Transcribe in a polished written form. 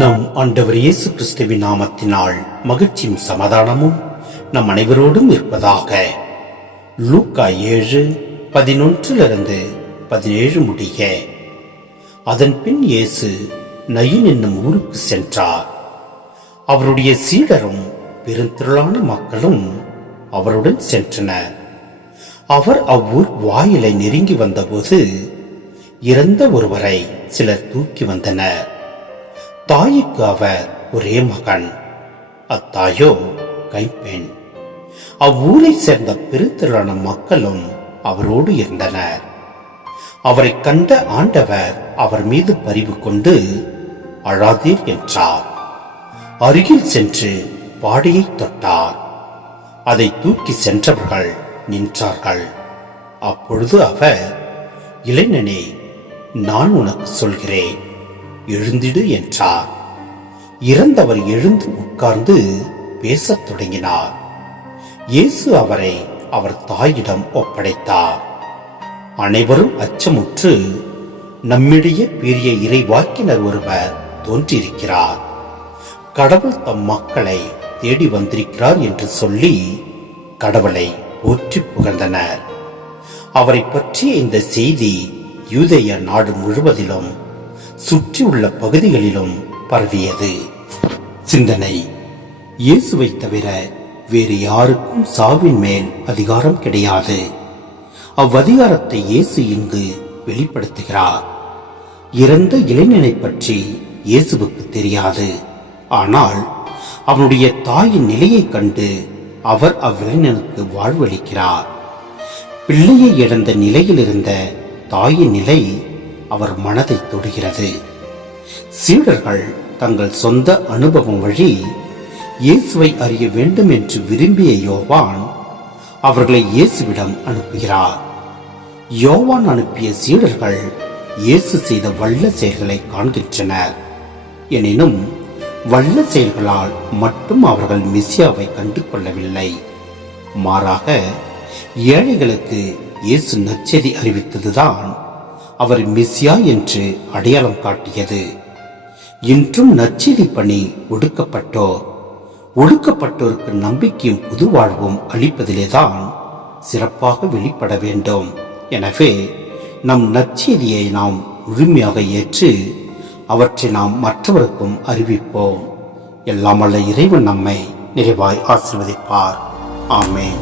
நம் ஆண்டவர் இயேசு கிறிஸ்துவின் நாமத்தினால் மகிழ்ச்சியும் சமாதானமும் நம் அனைவரோடும் இருப்பதாக. லூக்கா 7:11-17 முடிய. அதன் பின் இயேசு நயின் என்னும் ஊருக்கு சென்றார். அவருடைய சீடரும் பெருந்திரளான மக்களும் அவருடன் சென்றனர். அவர் அவ்வூர் வாயிலை நெருங்கி வந்தபோது இறந்த ஒருவரை சிலர் தூக்கி வந்தனர். தாய்க்கு அவர் ஒரே மகன், அத்தாயோ கைப்பெண். அவ்வூரை சேர்ந்த பெருந்திரளான மக்களும் அவரோடு இருந்தனர். அவரை கண்ட ஆண்டவர் அவர் மீது பரிவு கொண்டு அழாதீர் என்றார். அருகில் சென்று பாடையை தொட்டார். அதை தூக்கி சென்றவர்கள் நின்றார்கள். அப்பொழுது அவர், இளைஞனே, நான் உனக்கு சொல்கிறேன், எழுந்திடு என்றார். இறந்தவர் எழுந்து உட்கார்ந்து பேசத் தொடங்கினார். இயேசு அவரை அவர் தாயிடம் ஒப்படைத்தார். அனைவரும் அச்சமுற்று, நம்மிடையே பெரிய இறைவாக்கினர் ஒருவர் தோன்றியிருக்கிறார், கடவுள் தம் மக்களை தேடி வந்திருக்கிறார் என்று சொல்லி கடவுளை போற்றி புகழ்ந்தனர். அவரை பற்றிய இந்த செய்தி யூதேய நாடு முழுவதிலும் சுற்றியுள்ள பகுதிகளிலும் பரவியது. சிந்தனை: இயேசுவை தவிர வேறு யாருக்கும் சாவின் மேல் அதிகாரம் கிடையாது. அவ்வதிகாரத்தை இயேசு இங்கு வெளிப்படுத்துகிறார். இறந்த இளைஞனை பற்றி இயேசுவுக்கு தெரியாது. ஆனால் அவனுடைய தாயின் நிலையை கண்டு அவர் அவ்விளைஞனுக்கு வாழ்வளிக்கிறார். பிள்ளையை இழந்த நிலையில் இருந்த தாயின் நிலை அவர் மனதை தொடுகிறது. சீடர்கள் தங்கள் சொந்த அனுபவம் வழி இயேசுவை அறிய வேண்டும் என்று விரும்பிய யோவான் அவர்களை இயேசுவிடம் அனுப்புகிறார். யோவான் அனுப்பிய சீடர்கள் இயேசு செய்த வல்ல செயல்களை காண்கின்றனர். எனினும் வல்ல செயல்களால் மட்டும் அவர்கள் மெசியாவை கண்டு கொள்ளவில்லை. மாறாக ஏழைகளுக்கு இயேசு நற்செய்தி அறிவித்ததுதான் அவர் மெசியா என்று அடையாளம் காட்டியது. இன்றும் நற்செய்தி பணி ஒடுக்கப்பட்டோருக்கு நம்பிக்கையும் புது வாழ்வும் அளிப்பதிலேதான் சிறப்பாக வெளிப்பட வேண்டும். எனவே நம் நற்செய்தியை நாம் முழுமையாக ஏற்று அவற்றை நாம் மற்றவருக்கும் அறிவிப்போம். எல்லாம் வல்ல இறைவன் நம்மை நிறைவாய் ஆசீர்வதிப்பார். ஆமென்.